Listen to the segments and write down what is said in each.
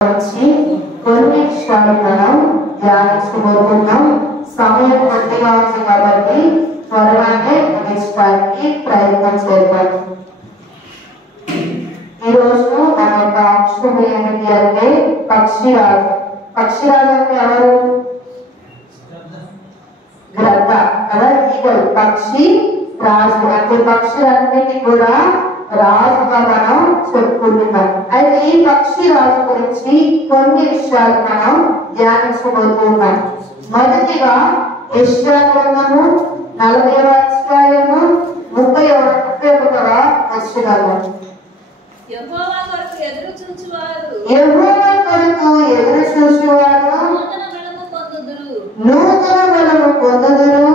వచ్చి కొన్ని విషయాలు మనం ధ్యానించబోతున్నాం. సమయం కొద్దిగా ఉంది కాబట్టి త్వరగానే ముగించడానికి ప్రయత్నం చేద్దాం. ఈరోజు మన యొక్క అంశం ఏమిటి అంటే పక్షిరాజు. పక్షిరాజు అంటే ఎవరు? గ్రద్ద కదా, ఈగలు. పక్షి రాజు అంటే పక్షులన్నిటి కూడా రాజుగా మనం చెప్పుకుంటున్నాం. అయితే ఈ పక్షి రాజు గురించి కొన్ని విషయాలు మనం ధ్యానించబోతున్నాం. మొదటిగా యెషయా గ్రంథము 40వ అధ్యాయము 31వ వచనము. యెహోవా కొరకు ఎదురు చూచువారు నూతన బలము పొందుదురు.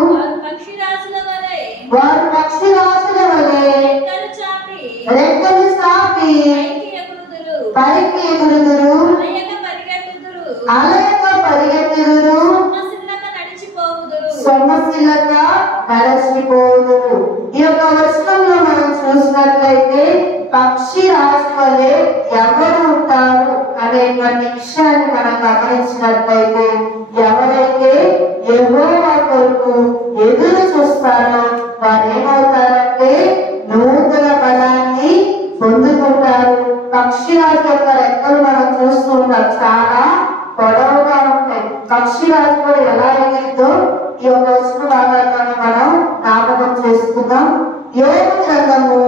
వారు పక్షిరాజుల వలె రెక్కలు చాపి పైకి ఎగురుదురు. అలయక పరిగెత్తుదురు. సొమ్మసిల్లక నడిచిపోవుదురు. ఈ యొక్క వచనంలో మనం చూసినట్లయితే పక్షి రాజు వలె ఎవరు ఉంటారు అనేటువంటి విషయాన్ని మనం గమనించినట్లయితే ఎవరైతే యెహోవా కొరకు ఎదురు చూస్తారో వారు ఏమవుతారంటే నూతన బలాన్ని పొందుకుంటారు. పక్షిరాజు యొక్క రెక్కలు మనం చూస్తూ ఉంటాం, చాలా పొడవుగా ఉంటాయి. పక్షిరాజు కూడా ఎలా ఎగిరితో ఈ యొక్క వచన భాగాలను మనం జ్ఞాపకం చేసుకుందాం. యోబు గ్రంథము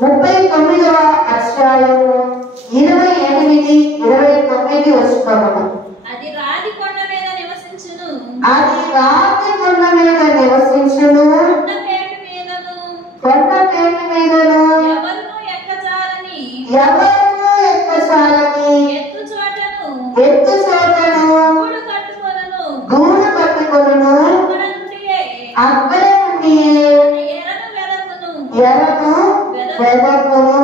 39వ అధ్యాయము 28, 29 వచనములు. అది రాతి కొండ మీద నివసించును. కొండపేట మీదను ఎవరును ఎక్కచాలని ఎత్తు చోటను గూడు కట్టుకొనును. అక్కడ నుండి ఎరను వెదకును.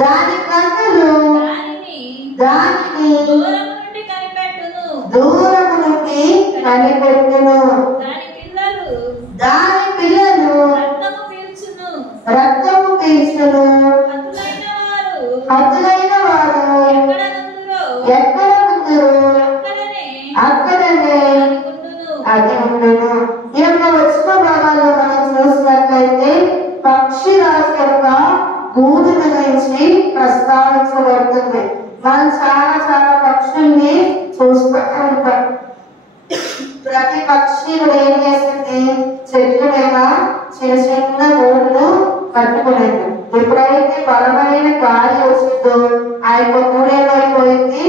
దాని కన్నులు దానిని దూరము నుండి కనిపెట్టును. దాని పిల్లలు రక్తము పీల్చును. హతులైన వారు ఎక్కడ ఉందురు అక్కడనే అది ఉండును. ఈ యొక్క వచన భాగాల్లో మనం చూసినట్లయితే పక్షిరాజు యొక్క గూడు గురించి ప్రస్తావించబడుతుంది. మనం చాలా పక్షుల్ని చూస్తూ ఉంటాం. ప్రతి పక్షి కూడా ఏం చేస్తుంది? చెట్ల మీద చిన్న చిన్న గూడును కట్టుకునేది. ఎప్పుడైతే బలమైన గాలి వచ్చిందో ఆ యొక్క గూడేమైపోయింది?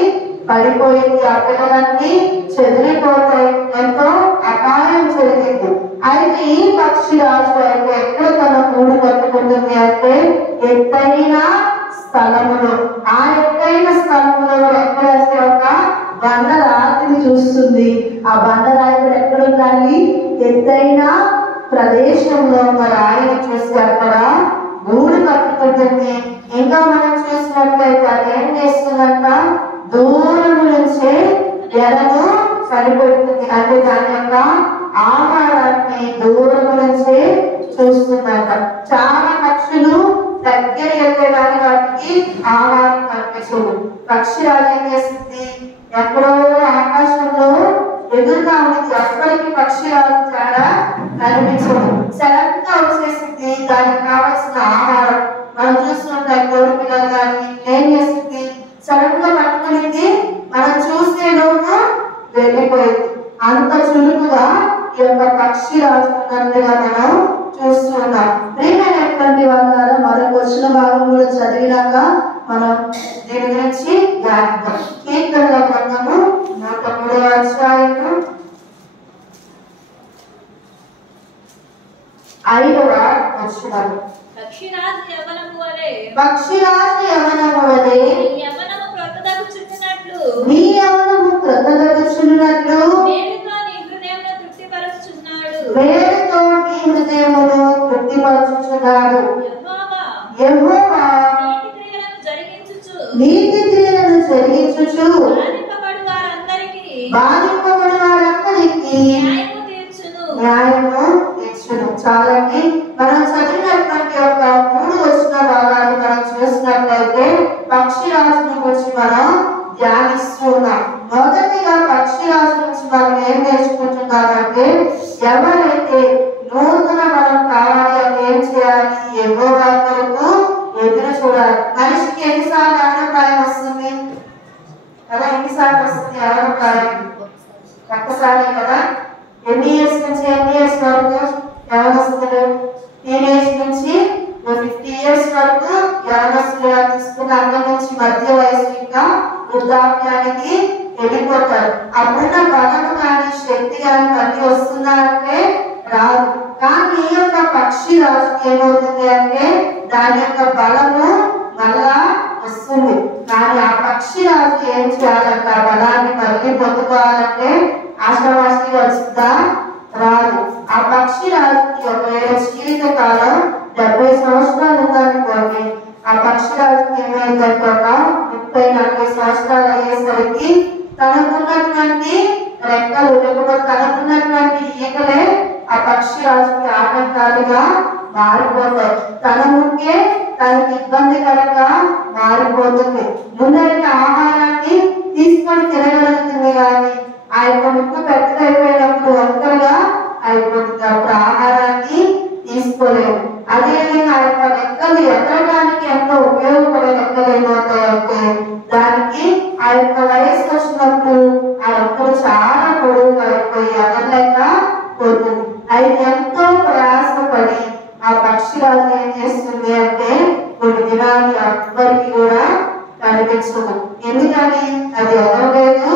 పడిపోయింది. ఆ పిల్లలన్నీ చెదిరిపోతాయి. ఎంతో అపాయం జరిగింది. అయితే ఈ పక్షి రాజు అయితే ఎక్కడ తన గూడు కట్టుకుంటుంది అంటే ఎత్తైన స్థలములు. ఆ ఎత్తైన స్థలములో ఎక్కడ ఒక బండరాతిని చూస్తుంది. ఆ బండరాయి ఎక్కడ ఉండాలి? ఎత్తైన ప్రదేశంలో ఒక రాయిని చూసి అక్కడ గూడు కట్టుకుంటుంది. ఇంకా మనం చూసినట్లయితే అది ఏం చేస్తుందంట? దూరం నుంచే ఎరను సరిపెడుతుంది. అంటే దాని యొక్క ఆహారాన్ని దూరం నుంచే చూస్తుందంట. చాలా పక్షులు దగ్గర వెళ్ళేదాన్ని వాటికి ఆహారం కనిపించదు. పక్షిరాజు ఏం చేస్తుంది? ఎక్కడో ఆకాశంలో ఎదురుగా ఉంది. అప్పటికి పక్షిరాజు చాలా కనిపించదు. సడన్ గా వచ్చేసింది దానికి కావాల్సిన ఆహారం. మనం చూస్తుంటాం కోడి పిల్లలు కానీ ఏం చేస్తుంది? సడన్ గా పట్టుకునింది, మనం చూసేలోపు వెళ్ళిపోయింది. అంత చురుకుగా ఈ యొక్క పక్షి రాజు ఉన్నట్టుగా మనం చూస్తూ ఉన్నాం. ప్రియమైనటువంటి వాళ్ళ మరొక వచ్చిన భాగం కూడా చదివినాక మనం దీని గురించి జ్ఞాపకం. కీర్తనల గ్రంథము 103వ అధ్యాయము 5వ వచనము. పక్షిరాజు యవ్వనము వలె నీ యవ్వనము క్రొత్తదగుచున్నట్లు మేలుతో నీ హృదయమును తృప్తిపరచుచున్నాడు. యెహోవా నీతి క్రియలను జరిగించుచు బాధింపబడు వారందరికీ న్యాయము తీర్చును. చాలండి. మనం చదివినటువంటి ఒక 3 వచన భాగాలు మనం చూసినట్లయితే పక్షి రాజును గురించి మనం ఎన్నిసార్లు వస్తుంది ఎవరు ఒక్కసారి కదా. ఎన్ని ఇయర్స్ నుంచి ఎన్ని ఇయర్స్ వరకు యవనస్తులు, టీనేజ్ నుంచి 50 ఇయర్స్ వరకు యవనస్తులుగా తీసుకుని అక్కడ నుంచి మధ్య వయసు ఇంకా వృద్ధాప్యానికి వెళ్ళిపోతారు. అప్పుడున్న బలము కానీ శక్తి కానీ మళ్ళీ వస్తుందా అంటే రాదు. కానీ ఈ యొక్క పక్షి రాజుకి ఏమవుతుంది అంటే దాని యొక్క బలము మళ్ళా వస్తుంది. కానీ ఆ పక్షి రాజు ఏం చేయాలంటే ఆ బలాన్ని మళ్ళీ పొందుకోవాలంటే ఆశావాసిగా వస్తుందా రాదు. ఆ పక్షి రాజుకి ఒకవేళ జీవిత కాలం 70 సంవత్సరాలు ఉందనుకోండి, ఆ పక్షి రాజుకి ఏమైందంటే ఒక 30-40 సంవత్సరాలు అయ్యేసరికి తనకున్నటువంటి రెక్కలు లేకపోతే తనకున్నటువంటి ఈకలే ఆ పక్షి రాజుకి ఆటంకాలుగా మారిపోతాయి. తన ముక్కే తనకి ఇబ్బందికరంగా మారిపోతుంది. ముందరికి ఆహారాన్ని తీసుకొని తినగలుగుతుంది కానీ ఆ యొక్క ముక్కు పెద్దదైపోయినప్పుడు ఒక్కరుగా అయిపోతుంది. అప్పుడు ఆహారాన్ని తీసుకోలేము. అదేవిధంగా ఆ యొక్క లెక్కలు ఎక్కడానికి ఎంతో ఉపయోగపడే లెక్కలు ఏమవుతాయంటే దానికి ఆ యొక్క వయసు వచ్చినప్పుడు ఆ లెక్కలు చాలా పొడవుగా అయిపోయి ఎగరలేక పోతుంది. అయితే ఎంతో ప్రయాసపడి ఆ పక్షి రాజు ఏం చేస్తుంది అంటే కొన్ని దినాలు ఎవ్వరికి కూడా కనిపించదు. ఎందుకని అది ఎగరలేదు,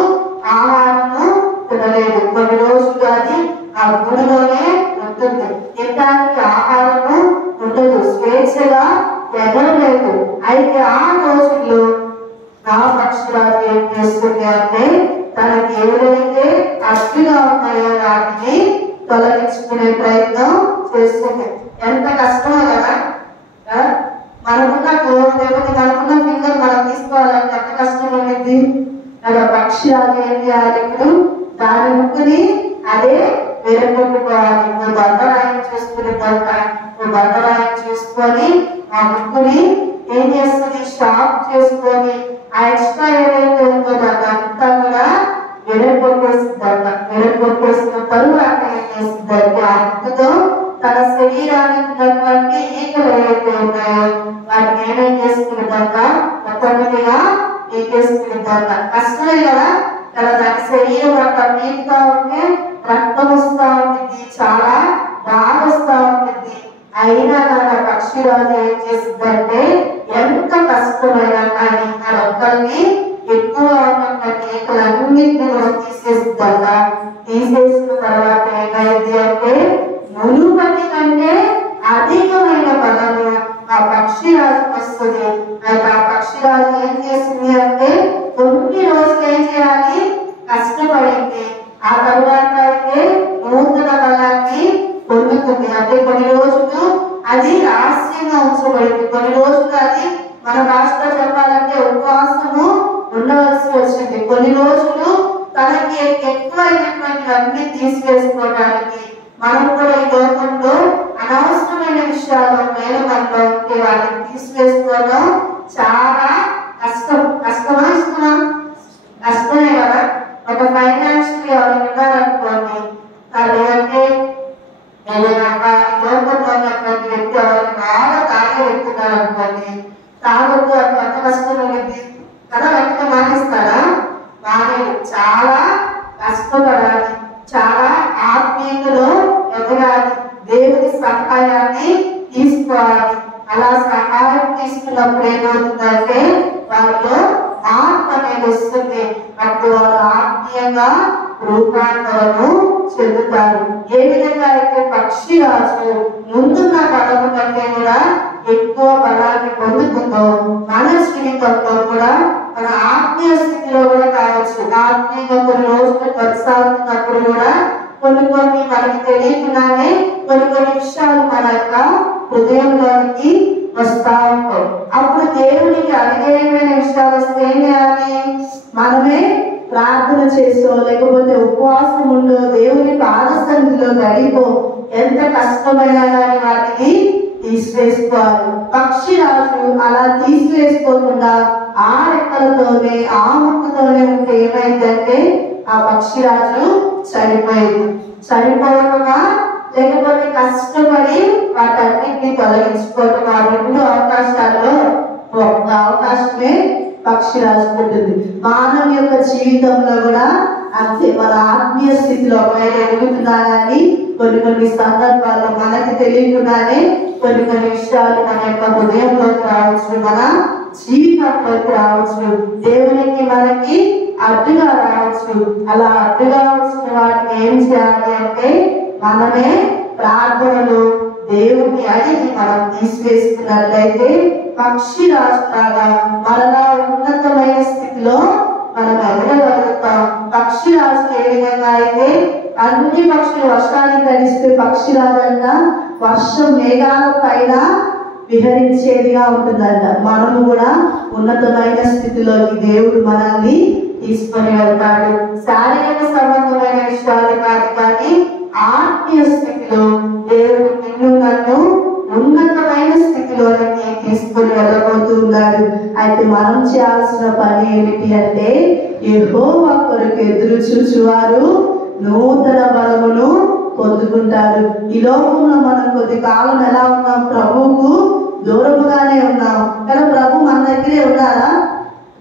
ఆహారము తినలేదు. కొన్ని రోజులు అది ఆ గుడిలోనే ఉంటుంది. తినడానికి ఆహారము ఉండదు, స్వేచ్ఛగా ఎగరలేదు. అయితే ఆ రోజుల్లో ఆ పక్షిరాజు ఏం చేస్తుంది అంటే తనకి ఏదైతే అడ్డుగా ఉన్నాయో వాటిని తొలగించుకునే ప్రయత్నం చేస్తుంది. ఎంత కష్టమో కదా. మనకున్న గోరు లేకపోతే మనకున్న ఫింగర్ మనం తీసుకోవాలంటే ఎంత కష్టం ఉంటుంది. పక్షి రాజు ఏం చేయాలి, ఇప్పుడు దాని ముక్కుని అదే వేరగొట్టుకోవాలి. నువ్వు బండరాయం చూసుకుని నువ్వు బండరాయం చూసుకొని ఆ ముక్కుని ఏం చేస్తుంది, స్టాప్ చేసుకొని ఆ ఎక్స్ట్రా ఏదైతే ఉందో దాన్ని అంతా కూడా విరగొట్టేస్తుందంట. విరగొట్టేసిన తరువాత ఏం చేస్తుందంటే ఆ ముక్కుతో తన శరీరానికి ఉన్నటువంటి ఈకలు ఏవైతే ఉన్నాయో వాటిని ఏమేం చేసుకుంటుందంట, మొట్టమొదటిగా ఈకేసుకుంటుందంట. కష్టమే కదా. దాని శరీరం అంతా నీట్గా ఉంటే రక్తం వస్తూ ఉంటుంది, చాలా బాగా వస్తూ ఉంటుంది. అయినా కానీ పక్షి రాజు ఏం చేస్తుందంటే ఎంత కష్టమైనా కానీ ఆ రొక్కల్ని ఎక్కువ ఉన్నటువంటి ఈకలన్నింటినీ కూడా తీసేస్తుందంట. తీసేసిన తర్వాత ఏమైంది అంటే మునుపటి కంటే అధికమైన బలము ఆ పక్షి రాజుకి వస్తుంది. అయితే ఆ పక్షి రాజు ఏం చేస్తుంది అంటే కొన్ని రోజులు ఏం చేయాలి, కష్టపడింది. ఆ తర్వాత అయితే నూతన బలాన్ని పొందుతుంది. అంటే కొన్ని రోజులు అది రహస్యంగా ఉంచబడింది. కొన్ని రోజులు అది మన భాషలో చెప్పాలంటే ఉపవాసము ఉండవలసి వచ్చింది. కొన్ని రోజులు తనకి ఎక్కువైనటువంటివన్నీ తీసివేసుకోవడానికి మనం కూడా ఈ లోకంలో అనవసరమైన విషయాలు మేలమంలో ఉంటే వాటిని తీసివేసుకోవడం చాలా కష్టం. కష్టమా ఇష్టమా? కష్టమే కదా. ఒక ఫైనాన్షియల్ ఎవరు ఉన్నారనుకోండి, లేదంటే ఏదైనా లోకంలో ఉన్నటువంటి వ్యక్తి ఎవరు బాగా తాగే వ్యక్తున్నారు అనుకోండి, తాగొద్దు అంటే ఎంత కష్టం ఉంది కదా. వెంటనే మానేస్తారా? మానేది. చాలా కష్టపడాలి, చాలా ఆత్మీయతలో ఎదగాలి, దేవుని సహాయాన్ని తీసుకోవాలి. అలా సహాయం తీసుకున్నప్పుడు ఏమవుతుందంటే వారిలో ఆత్మ అనేది వస్తుంది. అప్పుడు వారు ఆత్మీయంగా రూపాంతరము చెందుతారు. ఏ విధంగా అయితే పక్షి రాజు ముందున్న బలము కంటే కూడా ఎక్కువ బలాన్ని పొందుతుందో మన జీవితంలో కూడా మన ఆత్మీయ స్థితిలో కూడా కావచ్చు. ఆత్మీయంగా కొన్ని రోజులు కొనసాగుతున్నప్పుడు కూడా కొన్ని మనకి తెలియకుండానే కొన్ని విషయాలు మన యొక్క హృదయంలోనికి వస్తా ఉంటాయి. అప్పుడు దేవునికి అవిధేయమైన విషయాలు వస్తే ఏం చేయాలి, మనమే ప్రార్థన చేసో లేకపోతే ఉపవాసం ఉండో దేవుని పాదసన్నిధిలో గడిపో ఎంత కష్టమైనా కానీ వాటిని తీసివేసుకోవాలి. పక్షి రాజు అలా తీసివేసుకోకుండా ఆ రెక్కలతోనే ఆ ముక్కుతోనే ఉంటే ఏమైందంటే ఆ పక్షి రాజు చనిపోయింది. చనిపోవడమా లేకపోతే కష్టపడి వాటన్నిటిని తొలగించుకోవడం, ఆ రెండు అవకాశాల్లో ఒక అవకాశమే పక్షిరాజుకు ఉంటుంది. మానవ యొక్క జీవితంలో కూడా అంతే. మన ఆత్మీయ స్థితిలో ఒకవేళ ఎదుగుతున్నా కానీ కొన్ని సందర్భాల్లో మనకి తెలియకుండానే కొన్ని విషయాలు మన యొక్క హృదయంలోకి రావచ్చు, మన జీవితంలోకి రావచ్చు, దేవునికి మనకి అడ్డుగా రావచ్చు. అలా అడ్డుగా వచ్చిన వాటిని ఏం చేయాలి అంటే మనమే ప్రార్థనలు దేవుణ్ణి అడిగి మనం తీసివేసుకున్నట్లయితే పక్షిరాజులాగా మరలా ఉన్నతమైన స్థితిలో మనం ఎదగలుగుతాం. పక్షిరాజు ఏ విధంగా అయితే అన్ని పక్షులు వర్షాన్ని కలిస్తే పక్షిరాజు అంట వర్షం మేఘాల పైన విహరించేదిగా ఉంటుందంట. మనము కూడా ఉన్నతమైన స్థితిలోకి దేవుడు మనల్ని తీసుకొని వెళ్తాడు. శారీరక సంబంధమైన విషయాలు కాదు కానీ ఆత్మీయ స్థితిలో దేవుడు నిన్ను నన్ను ఉన్నతమైన స్థితిలోకి తీసుకొని వెళ్ళబోతున్నాడు. అయితే మనం చేయాల్సిన పని ఏమిటి అంటే యెహోవా కొరకు ఎదురు చూచువారు నూతన బలమును పొందుకుంటారు. ఈ లోకంలో మనం కొద్ది కాలం ఎలా ఉన్నాం? ప్రభువుకు దూరముగానే ఉన్నాం కానీ ప్రభు మన దగ్గరే ఉన్నారా?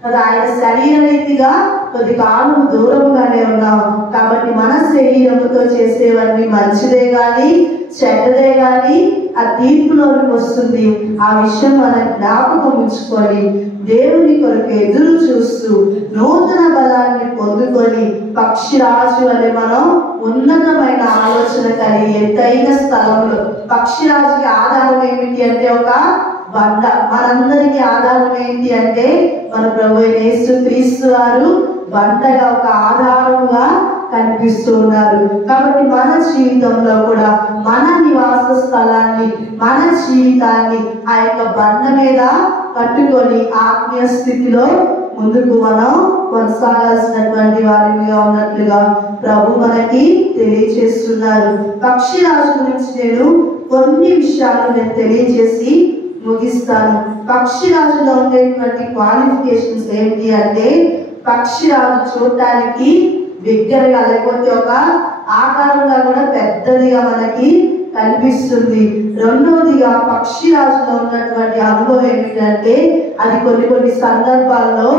కదా, ఆయన శరీర రీతిగా కొద్ది కాలం దూరముగానే ఉన్నాం. కాబట్టి మన శరీరముతో చేసేవన్నీ మంచిదే గాని చెడ్డదే గాని ఆ తీర్పులోకి వస్తుంది. ఆ విషయం మనం జ్ఞాపకం ఉంచుకొని దేవుని కొరకు ఎదురు చూస్తూ నూతన బలాన్ని పొందుకొని పక్షిరాజు అనే మనం ఉన్నతమైన ఆలోచన కలిగి ఎత్తైన స్థలంలో. పక్షిరాజుకి ఆధారం ఏమిటి అంటే ఒక బండ. మనందరికీ ఆధారం ఏంటి అంటే మన ప్రభు యేసు క్రీస్తు వారు బండగా ఒక ఆధారముగా కనిపిస్తూ ఉన్నారు. కాబట్టి మన జీవితంలో కూడా మన నివాస స్థలాన్ని మన జీవితాన్ని ఆ యొక్క బండ మీద కట్టుకొని ఆత్మీయ స్థితిలో ముందుకు మనం కొనసాగాల్సినటువంటి వారిగా ఉన్నట్లుగా ప్రభు మనకి తెలియజేస్తున్నారు. పక్షిరాజు గురించి నేను కొన్ని విషయాలు తెలియజేసి ముగిస్తాను. పక్షిరాజులో ఉండేటువంటి క్వాలిఫికేషన్స్ ఏంటి అంటే పక్షిరాజు చూడటానికి బిగ్గరగా లేకపోతే ఒక ఆకారంగా కూడా పెద్దదిగా మనకి కనిపిస్తుంది. రెండవదిగా పక్షిరాజులో ఉన్నటువంటి అనుభవం ఏమిటంటే అది కొన్ని సందర్భాల్లో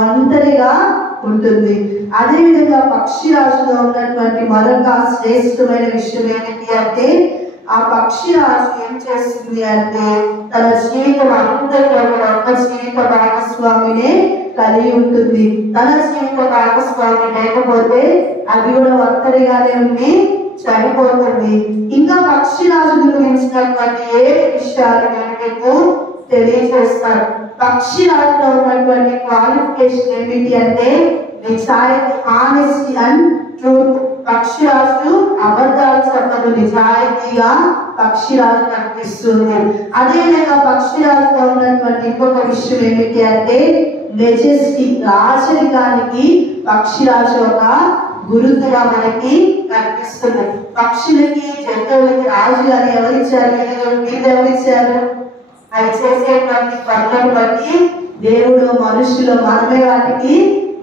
ఒంటరిగా ఉంటుంది. అదేవిధంగా పక్షిరాజులో ఉన్నటువంటి మరొక శ్రేష్టమైన విషయం ఏమిటి అంటే ఆ పక్షిరాజు ఏం చేస్తుంది అంటే తన జీవితం అంతలో ఒక జీవిత భాగస్వామినే కలిగి ఉంటుంది. తన జీవిత భాగస్వామి లేకపోతే అది కూడా ఒంటరిగానే ఉండి చనిపోతుంది. ఇంకా పక్షిరాజుని గురించినటువంటి ఏ విషయాలు నేను మీకు తెలియజేస్తాను. పక్షిరాజులో ఉన్నటువంటి క్వాలిఫికేషన్ ఏమిటి అంటే నిజాయితీ, హానెస్టీ అండ్ ట్రూత్. పక్షిరాజు అబద్ధాలు చెప్పదు, నిజాయితీగా పక్షిరాజు కనిపిస్తుంది. అదేవిధంగా పక్షిరాజులో ఉన్నటువంటి ఇంకొక విషయం ఏమిటి అంటే మెజెస్టీ, రాజరికానికి పక్షిరాజు ఒక గురుతుగా మనకి కనిపిస్తుంది. పక్షులకి జంతువులకి రాజు గారు ఎవరిచ్చారు? మీరు ఎవరిచ్చారు? అవి చేసేటువంటి పనులను బట్టి దేవుడు మనుషులు మనమే వాటికి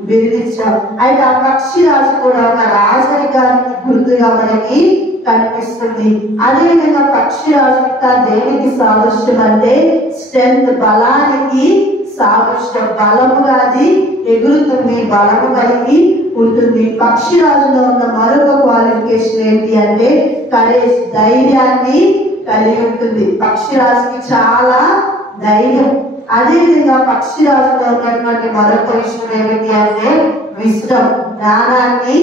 బిరుదిచ్చాం. అయితే ఆ పక్షిరాజు కూడా ఒక రాజరికానికి గుర్తుగా మనకి కనిపిస్తుంది. అదేవిధంగా పక్షిరాజు దేనికి సాదృశ్యం అంటే స్ట్రెంత్, బలానికి సాదృశ్యం. బలముగా అది ఎగురుతుంది, బలము కలిగి ఉంటుంది. పక్షిరాజులో ఉన్న మరొక క్వాలిఫికేషన్ ఏంటి అంటే కరేజ్, ధైర్యాన్ని కలిగి ఉంటుంది. పక్షిరాజుకి చాలా ధైర్యం. అదేవిధంగా పక్షిరాజులో ఉన్నటువంటి మరొక విషయం ఏమిటి అంటే విజ్డమ్, జ్ఞానాన్ని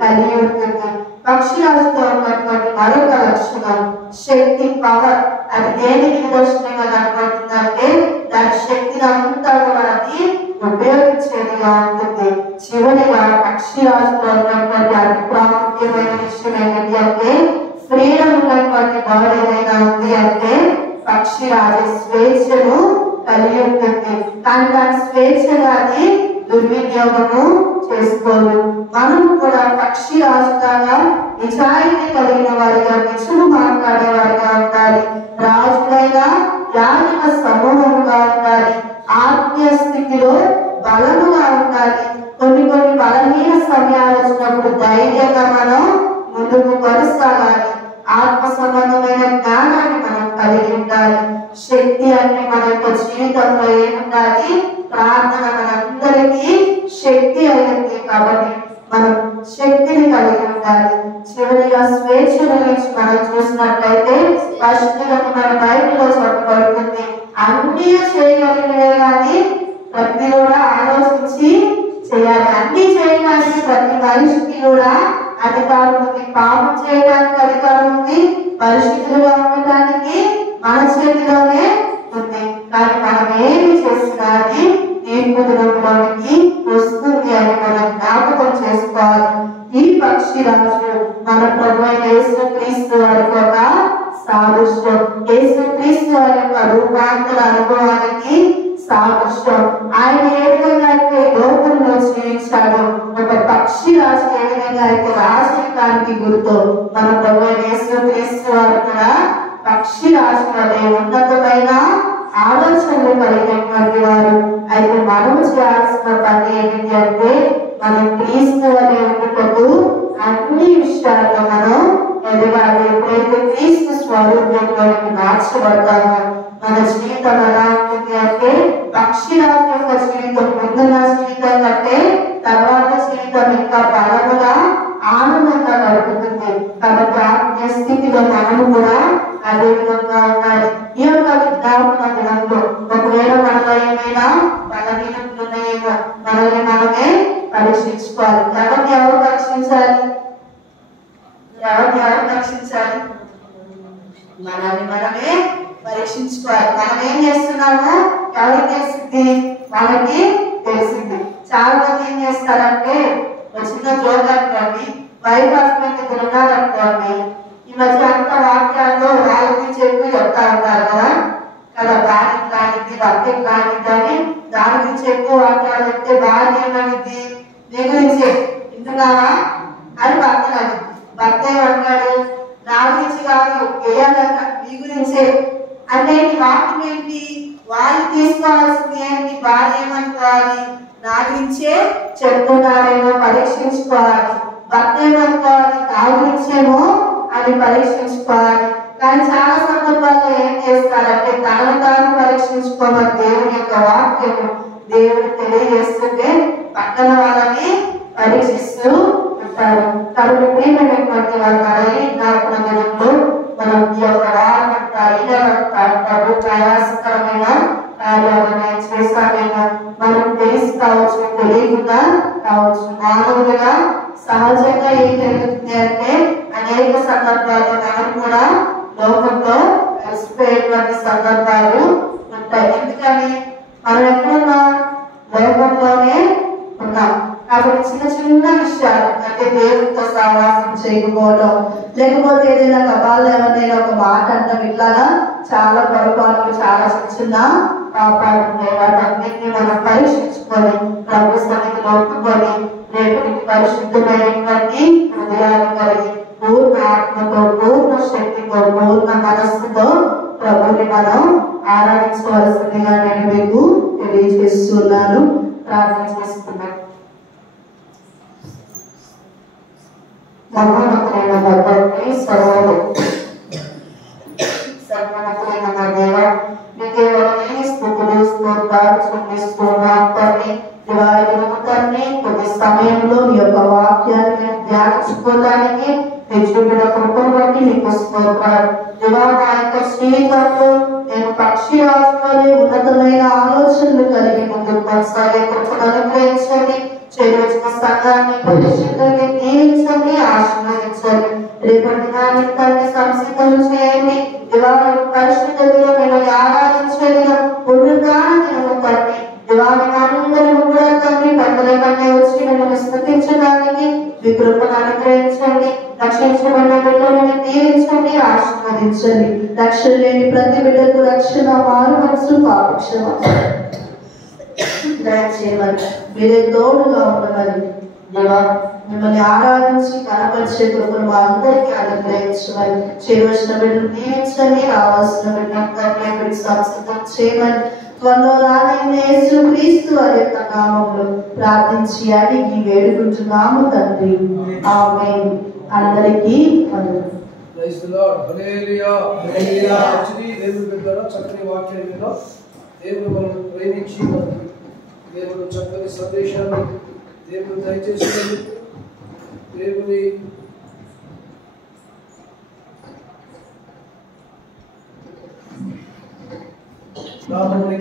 కలిగి ఉంటుంది. పక్షిరాజులో ఉన్నటువంటి మరొక లక్షణం శక్తి, పవర్. అది దేనికి నిదర్శనంగా కనబడుతుందంటే దాని శక్తిని అంతా కూడా అది ఉపయోగించేదిగా ఉంటుంది. చివరిగా పక్షిరాజులో ఉన్నటువంటి అతి ప్రాముఖ్యమైన విషయం ఏంటి అంటే ఫ్రీడమ్ ఉన్నటువంటి బర్డ్ ఏదైనా ఉంది అంటే పక్షిరాజు స్వేచ్ఛను కలిగి ఉంటుంది. కానీ దాని స్వేచ్ఛగా అది దుర్వినియోగము చేసుకోదు. మనం కూడా పక్షిరాజుగా నిజాయితీ కలిగిన వారిగా, నిజము మాట్లాడే వారిగా ఉండాలి. రాజులైనా యాజక సమూహముగా ఉండాలి. ఆత్మీయ స్థితిలో బలముగా ఉండాలి. కొన్ని బలహీన సమయాలు వచ్చినప్పుడు ధైర్యంగా మనం ముందుకు కొనసాగాలి. ఆత్మ సంబంధమైన జ్ఞానాన్ని మనం కలిగి ఉండాలి. శక్తి అంటే మన యొక్క జీవితంలో ఏముండాలి? ప్రార్థన మనందరికీ శక్తి అయింది. కాబట్టి మనం శక్తిని కలిగి ఉండాలి. చివరిగా స్వేచ్ఛ గురించి మనం చూసినట్లయితే పరిశుద్ధత మన బైబిల్లో చెప్పబడుతుంది. అన్నీ చేయగలిగినవే కానీ ప్రతి కూడా ఆలోచించి చేయాలి. అన్ని చేయడానికి ప్రతి మనిషికి కూడా అధికారం ఉంది. పాపం చేయడానికి అధికారం ఉంది. పరిశుద్ధులుగా ఉండటానికి మన చేతిలోనే ఉంది. కానీ మనం ఏమి చేసినా అది తీర్పు దినంలోనికి వస్తుంది అని మనం జ్ఞాపకం చేసుకోవాలి. ఈ పక్షి రాజు మన ప్రభు యేసుక్రీస్తు వారి యొక్క సాదృశ్యం. యేసుక్రీస్తు వారి యొక్క రూపాంతర అనుభవానికి సాదృశ్యం. ఆయన ఏ విధంగా అయితే లోకంలో జీవించాడు, ఒక పక్షి రాజు ఏ విధంగా అయితే రాజకీయానికి గుర్తు, మన ప్రభు యేసుక్రీస్తు వారు కూడా పక్షి రాజు వలె ఉన్నతమైన ఆలోచనలు కలిగినటువంటి వారు. అయితే మనం చేయాల్సిన పని ఏమిటి అంటే మనం క్రీస్తు వలె ఉండుటకు అన్ని విషయాల్లో మనం ఎదగాలి. ఎప్పుడైతే క్రీస్తు స్వరూపంలోకి మార్చబడతామో మన జీవితం ఎలా ఉంటుంది అంటే పక్షి రాజు యొక్క జీవితం ముందున్న జీవితం కంటే తర్వాత జీవితం ఇంకా బలముగా ఆనందంగా గడుపుతుంది. కాబట్టి ఆత్మీయ స్థితిలో మనము కూడా అదే విధంగా ఉండాలి. ఈ యొక్క విజ్ఞాపన దినంలో ఒకవేళ మనలో ఏమైనా బలహీనతలు ఉన్నాయేమో మనల్ని మనమే పరీక్షించుకోవాలి. ఎవరు పరీక్షించాలి? ఎవరు పరీక్షించాలి? మనల్ని మనమే పరీక్షించుకోవాలి. మనం ఏం చేస్తున్నామో ఎవరికి తెలిసింది? మనకి తెలిసింది. చాలా మంది ఏం చేస్తారంటే చిన్న జోక్ అనుకోండి, వైఫ్ హస్బెండ్ ఇద్దరు ఉన్నారనుకోండి, ఈ మధ్య అంత వాక్యాల్లో వాళ్ళ గురించి ఎక్కువ చెప్తా ఉంటారు కదా భార్య కానిది భర్త కానిది అని దాని గురించి ఎక్కువ వాక్యాలు చెప్తే భార్య ఏమనిది? నీ గురించే వింటున్నావా అని భర్త అనిది. భర్త ఏమంటాడు? నా గురించి కాదు వేయాలన్న నీ గురించే. అంటే వాక్యం ఏంటి? వాళ్ళు తీసుకోవాల్సింది ఏంటి? భార్య ఏమనుకోవాలి? నా గురించే చెప్తున్నారేమో పరీక్షించుకోవాలి. భర్త ఏమనుకోవాలి? నా గురించేమో అని పరీక్షించుకోవాలి. కానీ చాలా సందర్భాల్లో ఏం చేస్తారంటే తనను తాను పరీక్షించుకోమని దేవుని యొక్క వాక్యం దేవుడు తెలియజేస్తుంటే పక్కన వాళ్ళని పరీక్షిస్తూ ఉంటారు. కాబట్టి ప్రియమైనటువంటి వాళ్ళ జ్ఞాపన దినంలో మనం ఈ యొక్క వారంటారు ప్రయాసకరమైన కార్యాలను చేస్తామేమో మనం తెలిసి కావచ్చు, తెలియకుండా కావచ్చు. మానవులుగా సహజంగా ఏం జరుగుతుంది అంటే అనేక సందర్భాల్లో మనం కూడా లోకంలో కలిసిపోయేటువంటి సందర్భాలు ఉంటాయి. ఎందుకని మనం ఎక్కడున్నాం? లోకంలోనే ఉన్నాం. కాబట్టి చిన్న చిన్న విషయాలు అంటే దేవుడితో సహవాసం చేయకపోవడం, లేకపోతే ఏదైనా గబాల్లో ఎవరైనా ఒక మాట అంటాం, ఇట్లాగా చాలా పొరపాట్లు చాలా చిన్న కాపాడుతాయి. వాటన్నిటిని మనం పరీక్షించుకొని ప్రభు సన్నిధిలో ఒప్పుకొని రేపటికి పరిశుద్ధమైనటువంటి హృదయాలు కలిగి పూర్ణ ఆత్మతో, పూర్ణ శక్తితో, పూర్ణ మనస్సుతో ప్రభుని మనం ఆరాధించవలసిందిగా నేను మీకు తెలియజేస్తున్నాను. ప్రార్థన చేసుకున్నాను. మహోన్నతులైన తండ్రి, సర్వోన్నతులైన మా దేవ, మీకే స్తుతులు స్తోత్రాలు చెల్లిస్తున్నాం తండ్రి. తండ్రి కొద్ది సమయంలో మీ యొక్క వాక్యాన్ని ధ్యానించుకోవడానికి తెచ్చుకున్న కృపను బట్టి మీకు స్తోత్రాలు. నా యొక్క జీవితంలో నేను పక్షి రాజులోనే ఉన్నతమైన ఆలోచనలు కలిగి ముందుకు కొనసాగే కృపను అనుగ్రహించండి. చేసిన సంఘాన్ని పరిశుద్ధంగా దీవించండి, ఆశీర్వదించండి. రేపటి దినానికి తండ్రి సంసిద్ధం చేయండి. పరిశుద్ధంగా మిమ్మల్ని ఆరాధించేదిగా పునరుద్ధానము తండ్రి. అందరూ కూడా తండ్రి పెద్దల కంటే వచ్చి మిమ్మల్ని స్తుతించడానికి మీ కృపను అనుగ్రహించండి. రక్షించబడిన బిడ్డలను దీవించండి, ఆశీర్వదించండి. రక్షణ లేని ప్రతి బిడ్డకు రక్షణ, మారు మనసు, పాపక్షమ దయచేయమని మీరే తోడుగా ఉండమని మిమ్మల్ని ఆరాధించి కనపరిచే కృపను మా అందరికీ అనుగ్రహించమని, చేయవలసిన బిడ్డను దీవించండి, రావాల్సిన బిడ్డను సంసిద్ధం చేయమని త్వరలో రానైన యేసుక్రీస్తు వారి యొక్క నామములో ప్రార్థించి అడిగి వేడుకుంటున్నాము తండ్రి. ఆమేన్. అందరికీ వందనాలు. Praise the Lord. Hallelujah. Hallelujah. చక్కని వాక్యం విన్నాం. దేవుడు మనల్ని ప్రేమించి మనకి దేవుడు చక్కని సందేశాన్ని దేవుడు దయచేస్తుంది. దేవుని నామమునికి